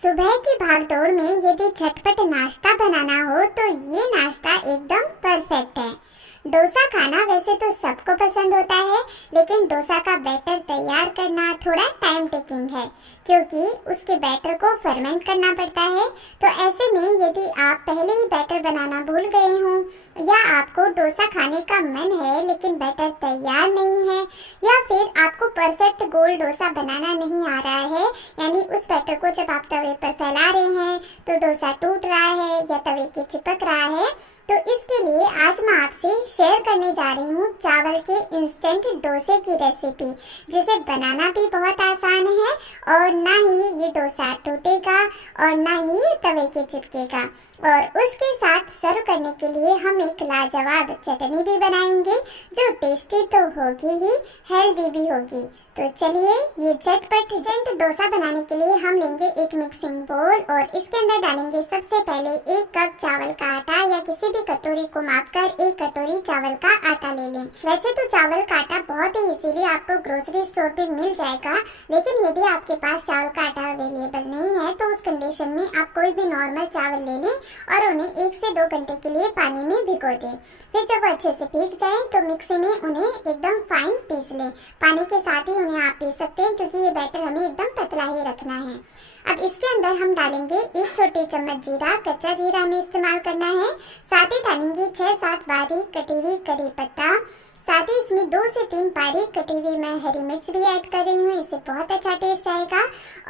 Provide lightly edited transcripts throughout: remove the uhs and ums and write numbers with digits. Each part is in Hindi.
सुबह की भागदौड़ में यदि झटपट नाश्ता बनाना हो तो ये नाश्ता एकदम परफेक्ट है। डोसा खाना वैसे तो सबको पसंद होता है, लेकिन डोसा का बैटर तैयार करना थोड़ा टाइम टेकिंग है, क्योंकि उसके बैटर को फर्मेंट करना पड़ता है। तो ऐसे में यदि आप पहले ही बैटर बनाना भूल गए हों, या आपको डोसा खाने का मन है लेकिन बैटर तैयार नहीं है, या फिर आपको परफेक्ट गोल डोसा बनाना नहीं आ रहा है, यानी उस बैटर को जब आप तवे पर फैला रहे हैं तो डोसा टूट रहा है या तवे के चिपक रहा है, तो इसके लिए आज मैं आपसे शेयर करने जा रही हूँ चावल के इंस्टेंट डोसे की रेसिपी, जिसे बनाना भी बहुत आसान है और ना ही ये डोसा टूटेगा और ना ही ये तवे के चिपकेगा। और उसके साथ सर्व करने के लिए हम एक लाजवाब चटनी भी बनाएंगे, जो टेस्टी तो होगी ही, हेल्दी भी होगी। तो चलिए, ये झटपट डोसा बनाने के लिए हम लेंगे एक मिक्सिंग बोल और इसके अंदर डालेंगे सबसे पहले 1 कप चावल का आटा, या किसी भी कटोरी को मापकर 1 कटोरी चावल का आटा ले लें। वैसे तो चावल का आटा बहुत ही इजीली आपको ग्रोसरी स्टोर पे मिल जाएगा, लेकिन यदि आपके पास चावल का आटा अवेलेबल नहीं है तो उस कंडीशन में आप कोई भी नॉर्मल चावल ले लें और उन्हें 1 से 2 घंटे के लिए पानी में भिगो दें। फिर जब अच्छे से भीग जाए तो मिक्सी में उन्हें एकदम फाइन पीस लें। पानी के साथ ही उन्हें आप पीस सकते हैं, क्योंकि ये बैटर हमें एकदम पतला ही रखना है। अब इसके अंदर हम डालेंगे 1 छोटी चम्मच जीरा, कच्चा जीरा हमें इस्तेमाल करना है। साथ ही डालेंगे 6-7 बारीक कटी हुई करी पत्ता। साथ ही इसमें 2 से 3 बारीक कटी हुई मैं हरी मिर्च भी ऐड कर रही हूँ, इससे बहुत अच्छा टेस्ट आएगा।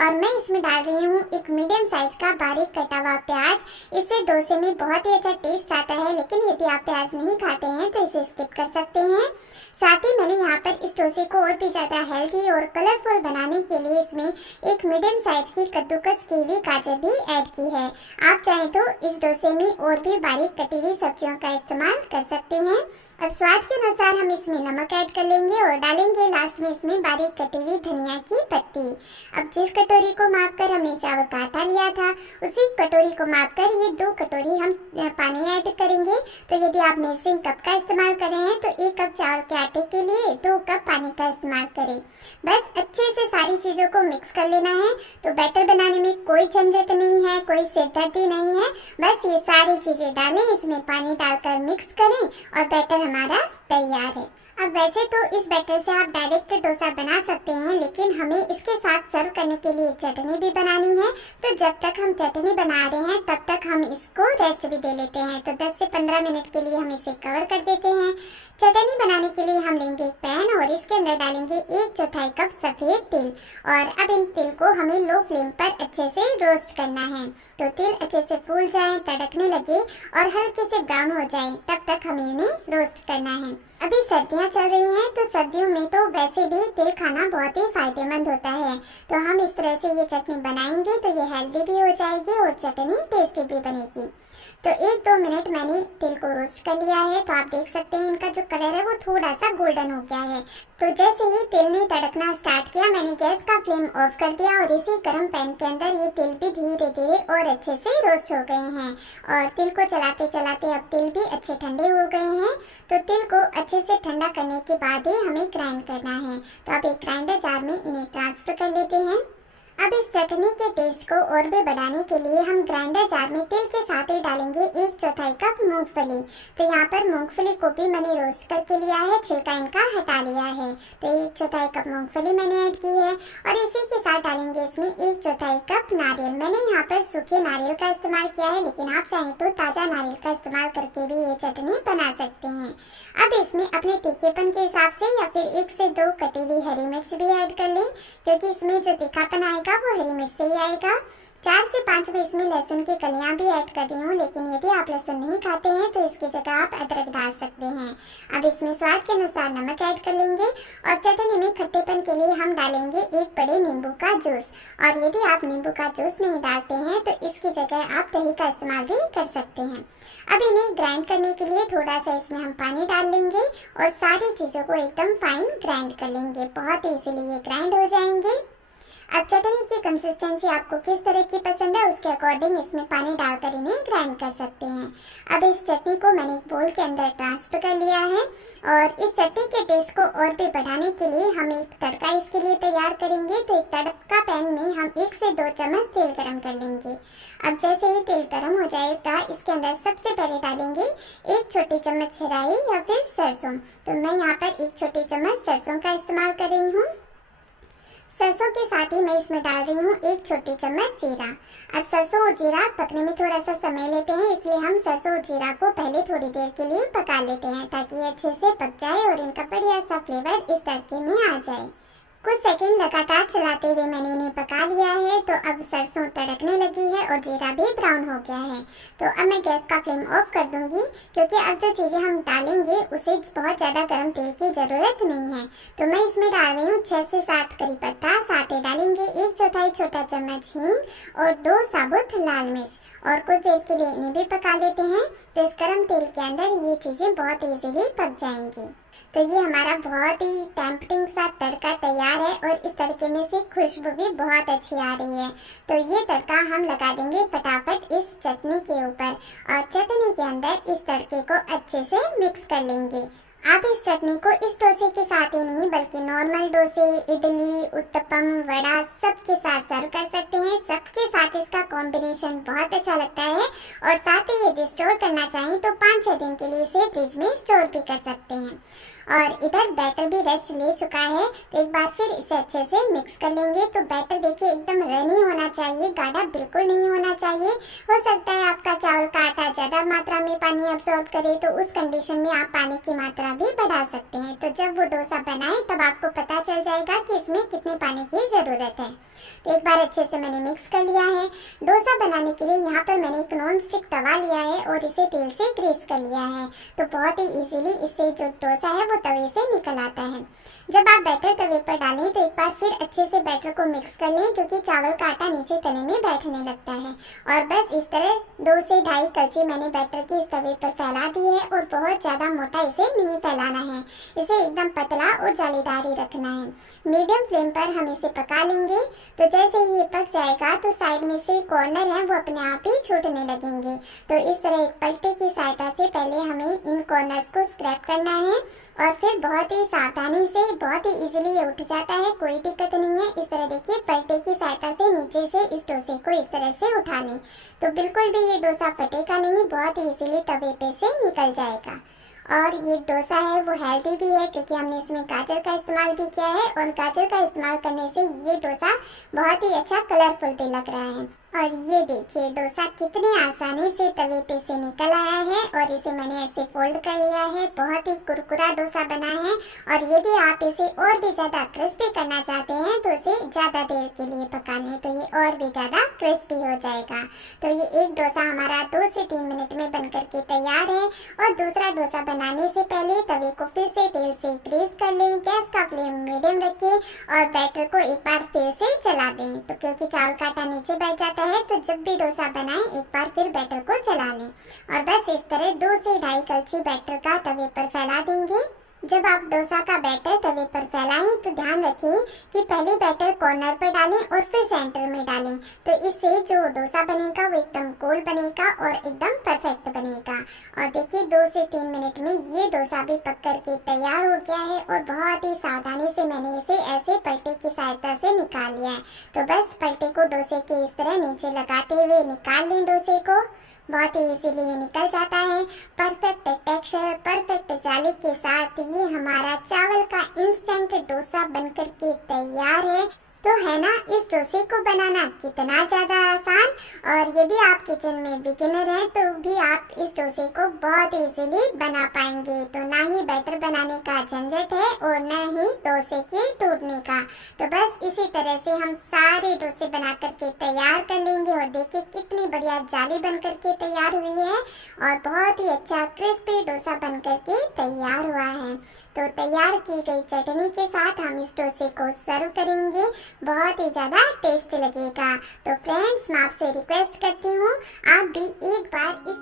और मैं इसमें डाल रही हूँ एक मीडियम साइज का बारीक कटा हुआ प्याज। इससे डोसे में बहुत ही अच्छा टेस्ट आता है, लेकिन यदि आप प्याज नहीं खाते हैं तो इसे स्किप कर सकते हैं। साथ ही मैंने यहाँ पर इस डोसे को और भी ज़्यादा हेल्दी और कलरफुल बनाने के लिए इसमें एक मीडियम साइज की कद्दूकस की हुई गाजर भी ऐड की है। आप चाहें तो इस डोसे में और भी बारीक कटी हुई सब्जियों का इस्तेमाल कर सकते हैं। अब स्वाद के अनुसार हम इसमें नमक ऐड कर लेंगे और डालेंगे लास्ट में इसमें बारीक कटी हुई धनिया की पत्ती। अब जिस कटोरी को मापकर हमने चावल का आटा लिया था, उसी कटोरी को मापकर ये 2 कटोरी हम पानी ऐड करेंगे। तो यदि आप मेजरिंग कप का इस्तेमाल कर रहे हैं तो 1 कप चावल के आटे के लिए 2 कप पानी का इस्तेमाल करें। बस अच्छे से सारी चीज़ों को मिक्स कर लेना है। तो बैटर बनाने में कोई झंझट नहीं है, कोई सिरदर्दी नहीं है। बस ये सारी चीज़ें डालें, इसमें पानी डालकर मिक्स करें और बैटर हमारा तैयार है। अब वैसे तो इस बैटर से आप डायरेक्ट डोसा बना सकते हैं, लेकिन हमें इसके साथ सर्व करने के लिए चटनी भी बनानी है। तो जब तक हम चटनी बना रहे हैं तब तक हम इसको रेस्ट भी दे लेते हैं। तो 10 से 15 मिनट के लिए हम इसे कवर कर देते हैं। चटनी बनाने के लिए हम लेंगे एक पैन और इसके अंदर डालेंगे 1/4 कप सफ़ेद तिल। और अब इन तिल को हमें लो फ्लेम पर अच्छे से रोस्ट करना है। तो तिल अच्छे से फूल जाएं, तड़कने लगे और हल्के से ब्राउन हो जाएं, तब तक हमें इन्हें रोस्ट करना है। अभी सर्दियाँ चल रही हैं, तो सर्दियों में तो वैसे भी तिल खाना बहुत ही फायदेमंद होता है। तो हम इस तरह से ये चटनी बनाएंगे तो ये हेल्दी भी हो जाएगी और चटनी टेस्टी भी बनेगी। तो 1-2 मिनट मैंने तिल को रोस्ट कर लिया है। तो आप देख सकते हैं इनका जो कलर है वो थोड़ा सा गोल्डन हो गया है। तो जैसे ही तिल ने तड़कना स्टार्ट किया, मैंने गैस का फ्लेम ऑफ कर दिया और इसी गर्म पैन के अंदर ये तिल भी धीरे धीरे और अच्छे से रोस्ट हो गए हैं। और तिल को चलाते चलाते अब तिल भी अच्छे ठंडे हो गए हैं। तो तिल को अच्छे से ठंडा करने के बाद ही हमें ग्राइंड करना है। तो अब एक ग्राइंडर जार में इन्हें ट्रांसफर कर लेते हैं। अब इस चटनी के टेस्ट को और भी बढ़ाने के लिए हम ग्राइंडर जार में तिल के साथ ही डालेंगे 1/4 कप मूंगफली। तो यहाँ पर मूंगफली को भी मैंने रोस्ट करके लिया है, छिलका इनका हटा लिया है। तो 1/4 कप मूंगफली मैंने ऐड की है और इसी के साथ डालेंगे इसमें 1/4 कप नारियल। मैंने यहाँ पर सूखे नारियल का इस्तेमाल किया है, लेकिन आप चाहें तो ताज़ा नारियल का इस्तेमाल करके भी ये चटनी बना सकते हैं। अब इसमें अपने तीखेपन के हिसाब से या फिर 1 से 2 कटी हुई हरी मिर्च भी ऐड कर लें, क्योंकि इसमें जो तीखापन आएगा वो हरी मिर्च से ही आएगा। 4 से 5 में इसमें लहसुन की कलियां भी ऐड कर रही हूँ, लेकिन यदि आप लहसुन नहीं खाते हैं तो इसकी जगह आप अदरक डाल सकते हैं। अब इसमें स्वाद के अनुसार नमक ऐड कर लेंगे और चटनी में खट्टेपन के लिए हम डालेंगे 1 बड़े नींबू का जूस। और यदि आप नींबू का जूस नहीं डालते हैं तो इसकी जगह आप दही का इस्तेमाल भी कर सकते हैं। अब इन्हें ग्राइंड करने के लिए थोड़ा सा इसमें हम पानी डाल लेंगे और सारी चीज़ों को एकदम फाइन ग्राइंड कर लेंगे। बहुत ईजीली ये ग्राइंड हो जाएंगे। अब चटनी की कंसिस्टेंसी आपको किस तरह की पसंद है उसके अकॉर्डिंग इसमें पानी डालकर इन्हें ग्राइंड कर सकते हैं। अब इस चटनी को मैंने एक बोल के अंदर ट्रांसफर कर लिया है और इस चटनी के टेस्ट को और भी बढ़ाने के लिए हम एक तड़का इसके लिए तैयार करेंगे। तो एक तड़का पैन में हम 1 से 2 चम्मच तेल गरम कर लेंगे। अब जैसे ही तेल गरम हो जाएगा इसके अंदर सबसे पहले डालेंगे 1 छोटी चम्मच राई या फिर सरसों। तो मैं यहाँ पर 1 छोटी चम्मच सरसों का इस्तेमाल कर रही हूँ। सरसों के साथ ही मैं इसमें डाल रही हूँ 1 छोटी चम्मच जीरा। अब सरसों और जीरा पकने में थोड़ा सा समय लेते हैं, इसलिए हम सरसों और जीरा को पहले थोड़ी देर के लिए पका लेते हैं ताकि ये अच्छे से पक जाए और इनका बढ़िया सा फ्लेवर इस तड़के में आ जाए। कुछ सेकंड लगातार चलाते हुए मैंने इन्हें पका लिया है। तो अब सरसों तड़कने लगी है और जीरा भी ब्राउन हो गया है। तो अब मैं गैस का फ्लेम ऑफ कर दूंगी क्योंकि अब जो चीज़ें हम डालेंगे उसे बहुत ज़्यादा गर्म तेल की ज़रूरत नहीं है। तो मैं इसमें डाल रही हूँ 6 से 7 करी पत्ता, साथ ही डालेंगे 1/4 छोटा चम्मच हींग और 2 साबुत लाल मिर्च और कुछ देर के लिए इन्हें भी पका लेते हैं। तो इस गर्म तेल के अंदर ये चीज़ें बहुत ईजीली पक जाएंगी। तो ये हमारा बहुत ही टेम्पटिंग सा तड़का तैयार है और इस तड़के में से खुशबू भी बहुत अच्छी आ रही है। तो ये तड़का हम लगा देंगे फटाफट इस चटनी के ऊपर और चटनी के अंदर इस तड़के को अच्छे से मिक्स कर लेंगे। आप इस चटनी को इस डोसे के साथ ही नहीं बल्कि नॉर्मल डोसे, इडली, उत्तपम, वड़ा सबके साथ सर्व कर सकते हैं। सबके साथ इसका कॉम्बिनेशन बहुत अच्छा लगता है और साथ ही यदि स्टोर करना चाहें तो 5-6 दिन के लिए इसे फ्रिज में स्टोर भी कर सकते हैं। और इधर बैटर भी रेस्ट ले चुका है। तो एक बार फिर इसे अच्छे से मिक्स कर लेंगे। तो बैटर देखिए एकदम रनी होना चाहिए, गाढ़ा बिल्कुल नहीं होना चाहिए। हो सकता है आपका चावल का आटा ज़्यादा मात्रा में पानी अब्सॉर्ब करे तो उस कंडीशन में आप पानी की मात्रा भी बढ़ा सकते हैं। तो जब वो डोसा बनाए तब आपको पता चल जाएगा कि इसमें कितने पानी की ज़रूरत है। तो एक बार अच्छे से मैंने मिक्स कर लिया है। डोसा बनाने के लिए यहाँ पर मैंने एक नॉन स्टिक तवा लिया है और इसे तेल से ग्रीस कर लिया है। तो बहुत ही इजीली इससे जो डोसा है वो तवे से निकल आता है। जब आप बैटर तवे पर डालें तो एक बार फिर अच्छे से बैटर को मिक्स कर लें क्योंकि चावल का आटा नीचे तले में बैठने लगता है। और बस इस तरह 2 से 2.5 कलची मैंने बैटर की इस तवे पर फैला दी है और बहुत ज़्यादा मोटा इसे नहीं फैलाना है। इसे एकदम पतला और जालीदार ही रखना है। मीडियम फ्लेम पर हम इसे पका लेंगे। तो जैसे ही ये पक जाएगा तो साइड में से कॉर्नर है वो अपने आप ही छूटने लगेंगे। तो इस तरह एक पलटे की सहायता से पहले हमें इन कॉर्नर्स को स्क्रैप करना है और फिर बहुत ही सावधानी से बहुत ही इजीली ये उठ जाता है, कोई दिक्कत नहीं है। इस तरह देखिए पलटे की सहायता से नीचे से इस डोसे को इस तरह से उठा लें तो बिल्कुल भी ये डोसा फटेगा नहीं, बहुत ही इजीली तवे पे से निकल जाएगा। और ये डोसा है वो हेल्दी भी है क्योंकि हमने इसमें गाजर का इस्तेमाल भी किया है और गाजर का इस्तेमाल करने से ये डोसा बहुत ही अच्छा कलरफुल भी लग रहा है। और ये देखिए डोसा कितनी आसानी से तवे पे से निकल आया है और इसे मैंने ऐसे फोल्ड कर लिया है। बहुत ही कुरकुरा डोसा बना है और यदि आप इसे और भी ज़्यादा क्रिस्पी करना चाहते हैं तो इसे ज़्यादा देर के लिए पका लें तो ये और भी ज़्यादा क्रिस्पी हो जाएगा। तो ये एक डोसा हमारा 2 से 3 मिनट में बन करके तैयार है। और दूसरा डोसा बनाने से पहले तवे को फिर से तेल से ग्रीस कर लें, गैस का फ्लेम मीडियम रखें और बैटर को एक बार फिर से चला दें। तो क्योंकि चावल का आटा नीचे बैठ जाता है तो जब भी डोसा बनाएं एक बार फिर बैटर को चला लें और बस इस तरह 2 से 2.5 कलची बैटर का तवे पर फैला देंगे। जब आप डोसा का बैटर तवे पर फैलाएं तो ध्यान रखें कि पहले बैटर कॉर्नर पर डालें और फिर सेंटर में डालें। तो इससे जो डोसा बनेगा वो एकदम गोल बनेगा और एकदम परफेक्ट बनेगा। और देखिए 2 से 3 मिनट में ये डोसा भी पक करके तैयार हो गया है और बहुत ही सावधानी से मैंने इसे ऐसे पलटे की सहायता से निकाल लिया है। तो बस पलटे को डोसे के इस तरह नीचे लगाते हुए निकाल लें डोसे को, बहुत ही इजीली ये निकल जाता है। परफेक्ट टेक्सचर, परफेक्ट जाली के साथ ये हमारा चावल का इंस्टेंट डोसा बनकर के तैयार है। तो है ना इस डोसे को बनाना कितना ज़्यादा आसान। और यदि आप किचन में बिगिनर हैं तो भी आप इस डोसे को बहुत इजीली बना पाएंगे। तो ना ही बैटर बनाने का झंझट है और न ही डोसे के टूटने का। तो बस इसी तरह से हम सारे डोसे बना करके तैयार कर लेंगे और देखिए कितनी बढ़िया जाली बन करके तैयार हुई है और बहुत ही अच्छा क्रिस्पी डोसा बन करके तैयार हुआ है। तो तैयार की गई चटनी के साथ हम इस डोसे को सर्व करेंगे, बहुत ही ज़्यादा टेस्ट लगेगा। तो फ्रेंड्स मैं आपसे रिक्वेस्ट करती हूँ आप भी एक बार इस